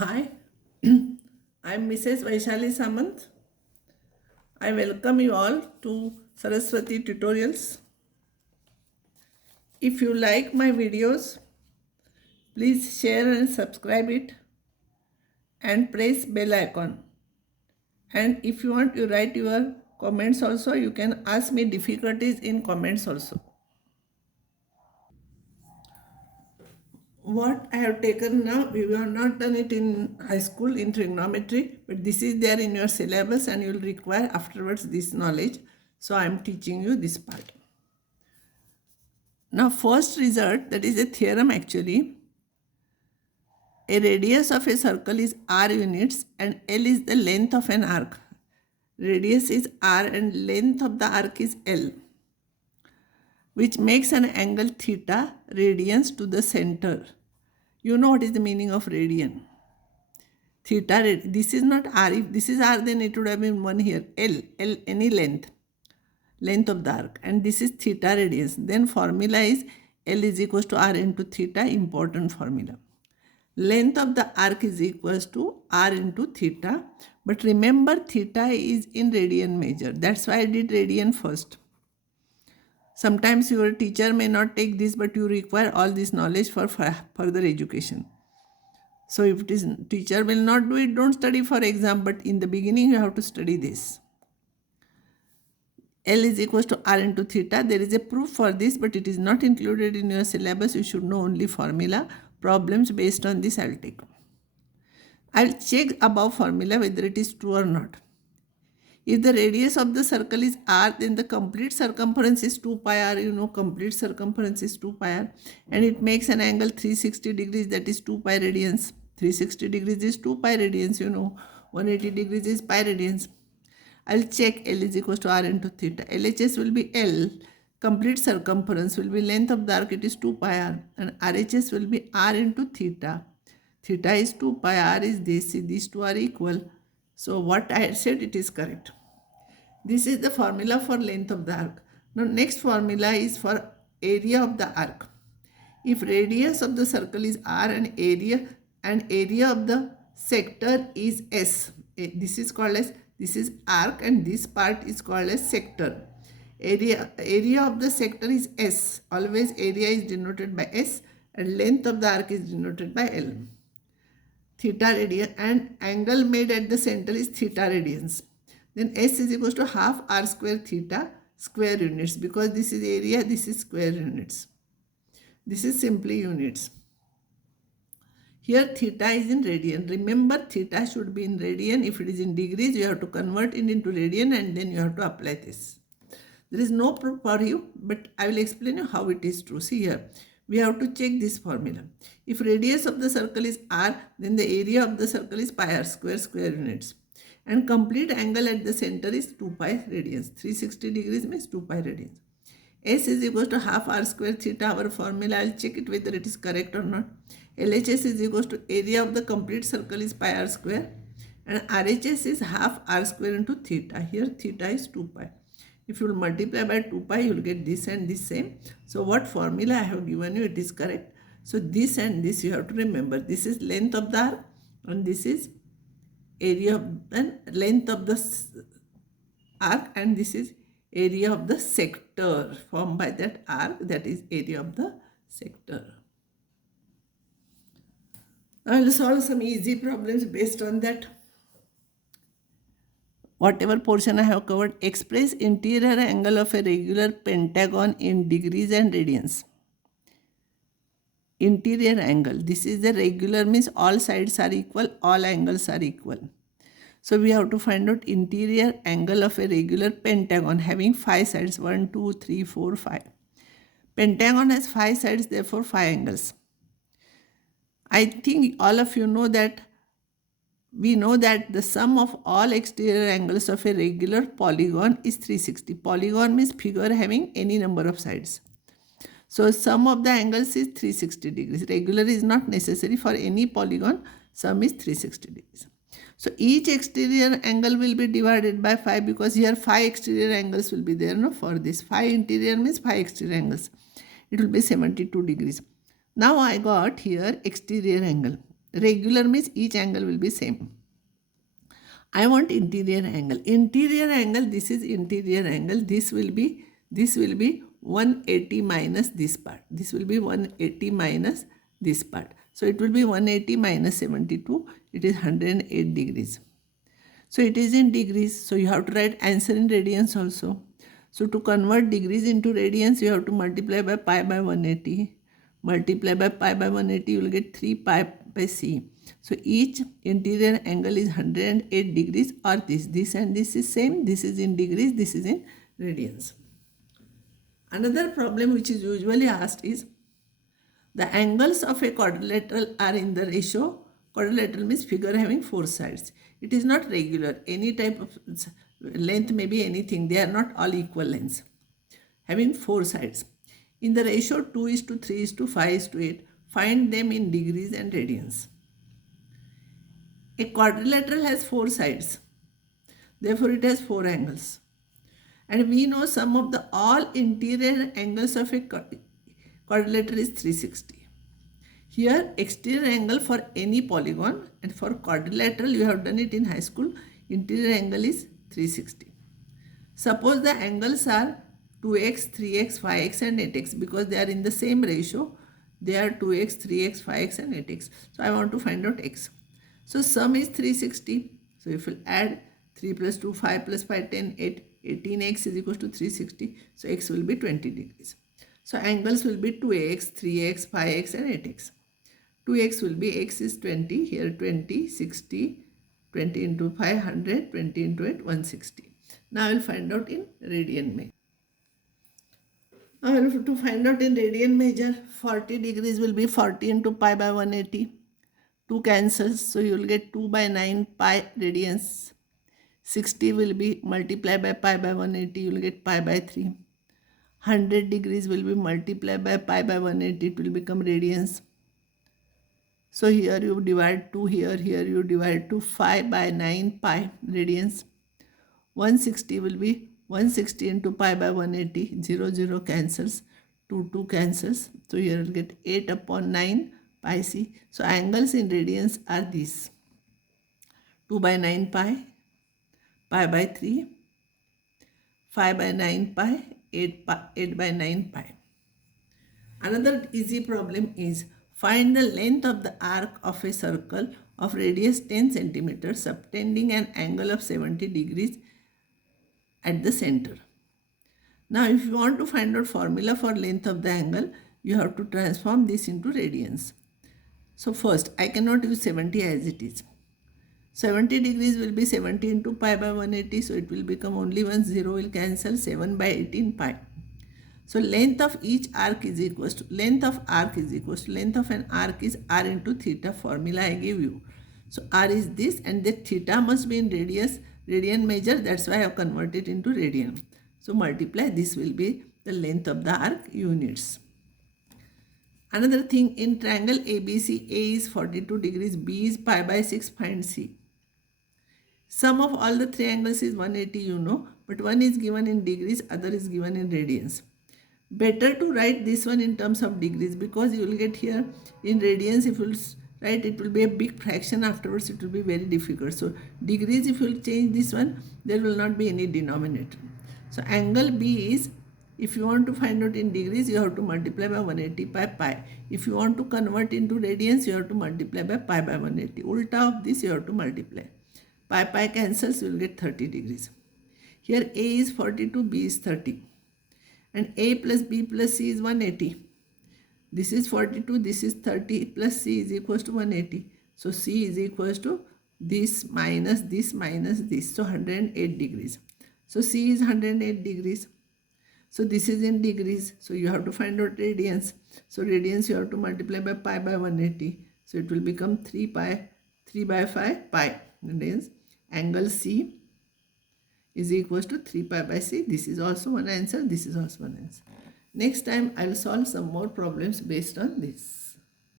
Hi, I'm Mrs. Vaishali Samant. I welcome you all to Saraswati Tutorials. If you like my videos, please share and subscribe it and press bell icon. And if you want to write your comments also, you can ask me difficulties in comments also. What I have taken now, we have not done it in high school in trigonometry, but this is there in your syllabus and you will require afterwards this knowledge. So I am teaching you this part. Now first result, that is a theorem actually. A radius of a circle is r units and L is the length of an arc. Radius is r and length of the arc is L, which makes an angle theta radians to the center. You know what is the meaning of radian. Theta, this is not r. If this is r, then it would have been 1 here. L, any length of the arc. And this is theta radians. Then formula is L is equals to r into theta, important formula. Length of the arc is equals to r into theta. But remember, theta is in radian measure. That's why I did radian first. Sometimes your teacher may not take this, but you require all this knowledge for further education. So if it is teacher will not do it, don't study for exam, but in the beginning you have to study this. L is equals to r into theta. There is a proof for this, but it is not included in your syllabus. You should know only formula. Problems based on this I'll take. I'll check above formula whether it is true or not. If the radius of the circle is r, then the complete circumference is 2 pi r. You know, complete circumference is 2 pi r. And it makes an angle 360 degrees, that is 2 pi radians. 360 degrees is 2 pi radians, you know. 180 degrees is pi radians. I'll check L is equals to r into theta. LHS will be L. Complete circumference will be length of the arc, it is 2 pi r. And RHS will be r into theta. Theta is 2 pi, r is this. See, these two are equal. So what I said, it is correct. This is the formula for length of the arc. Now next formula is for area of the arc. If radius of the circle is r and area of the sector is s, this is called as, this is arc and this part is called as sector. Area of the sector is s. Always area is denoted by s and length of the arc is denoted by L. Theta radian and angle made at the center is theta radians. Then S is equals to half r square theta square units, because this is area, this is square units. This is simply units. Here theta is in radian. Remember, theta should be in radian. If it is in degrees, you have to convert it into radian and then you have to apply this. There is no proof for you, but I will explain you how it is true. See here, we have to check this formula. If radius of the circle is r, then the area of the circle is pi r square units. And complete angle at the center is 2 pi radians. 360 degrees means 2 pi radians. S is equals to half r square theta, our formula. I'll check it whether it is correct or not. LHS is equals to area of the complete circle is pi r square. And RHS is half r square into theta. Here theta is 2 pi. If you will multiply by 2 pi, you will get this and this same. So what formula I have given you, it is correct. So this and this you have to remember. This is length of the arc and this is area of the length of the arc, and this is area of the sector formed by that arc, that is area of the sector. I will solve some easy problems based on that. Whatever portion I have covered, express interior angle of a regular pentagon in degrees and radians. Interior angle, this is the regular, means all sides are equal, all angles are equal. So we have to find out interior angle of a regular pentagon having 5 sides, 1, 2, 3, 4, 5. Pentagon has 5 sides, therefore 5 angles. I think all of you know that we know that the sum of all exterior angles of a regular polygon is 360. Polygon means figure having any number of sides. So sum of the angles is 360 degrees. Regular is not necessary for any polygon. Sum is 360 degrees. So each exterior angle will be divided by 5, because here 5 exterior angles will be there. No, for this 5 interior means 5 exterior angles. It will be 72 degrees. Now I got here exterior angle. Regular means each angle will be same. I want interior angle. Interior angle, this is interior angle. This will be 180 minus this part. This will be 180 minus this part. So it will be 180 minus 72. It is 108 degrees. So it is in degrees. So you have to write answer in radians also. So to convert degrees into radians, you have to multiply by pi by 180. Multiply by pi by 180, you will get 3 pi by c. So each interior angle is 108 degrees, or this and this is same. This is in degrees, this is in radians. Another problem which is usually asked is the angles of a quadrilateral are in the ratio. Quadrilateral means figure having 4 sides. It is not regular. Any type of length may be anything. They are not all equal lengths. Having 4 sides. In the ratio 2:3:5:8, find them in degrees and radians. A quadrilateral has 4 sides. Therefore, it has 4 angles. And we know sum of the all interior angles of a quadrilateral is 360. Here, exterior angle for any polygon, and for quadrilateral, you have done it in high school, interior angle is 360. Suppose the angles are 2x, 3x, 5x and 8x, because they are in the same ratio. They are 2x, 3x, 5x and 8x. So I want to find out x. So sum is 360. So if you add 3 plus 2, 5 plus 5, 10, 8, 18x is equal to 360. So x will be 20 degrees. So angles will be 2x, 3x, 5x and 8x. 2x will be, x is 20, here 20, 60, 20 into 500, 20 into 8, 160. Now I will find out in radian measure. Now to find out in radian measure, 40 degrees will be 40 into pi by 180. 2 cancels, so you will get 2 by 9 pi radians. 60 will be multiplied by pi by 180, you will get pi by 3. 100 degrees will be multiplied by pi by 180, it will become radians. So here you divide 2, here you divide 2, 5 by 9 pi radians. 160 will be 160 into pi by 180, 0, 0 cancels, 2, 2 cancels. So here you will get 8 upon 9 pi c. So angles in radians are these: 2 by 9 pi, pi by 3, 5 by 9 pi, 8 by 9 pi. Another easy problem is find the length of the arc of a circle of radius 10 cm subtending an angle of 70 degrees at the center. Now if you want to find out formula for length of the angle, you have to transform this into radians. So first, I cannot use 70 as it is. 70 degrees will be 70 into pi by 180, so it will become only 1, 0 will cancel, 7 by 18 pi. So length of each arc is equals to, length of an arc is r into theta, formula I give you. So r is this, and the theta must be in radian measure, that's why I have converted into radian. So multiply, this will be the length of the arc units. Another thing, in triangle ABC, A is 42 degrees, B is pi by 6, find C. Sum of all the 3 angles is 180, you know, but one is given in degrees, other is given in radians. Better to write this one in terms of degrees, because you will get here in radians, if you will write, it will be a big fraction afterwards, it will be very difficult. So degrees, if you will change this one, there will not be any denominator. So angle B is, if you want to find out in degrees, you have to multiply by 180 by pi. If you want to convert into radians, you have to multiply by pi by 180. Ulta of this, you have to multiply. Pi cancels, you will get 30 degrees. Here A is 42, B is 30. And A plus B plus C is 180. This is 42, this is 30 plus C is equals to 180. So C is equals to this minus this minus this. So 108 degrees. So C is 108 degrees. So this is in degrees. So you have to find out radians. So radians you have to multiply by pi by 180. So it will become 3 by 5 pi. Radians. Angle C is equals to 3 pi by c. This is also one answer. This is also one answer. Next time I will solve some more problems based on this.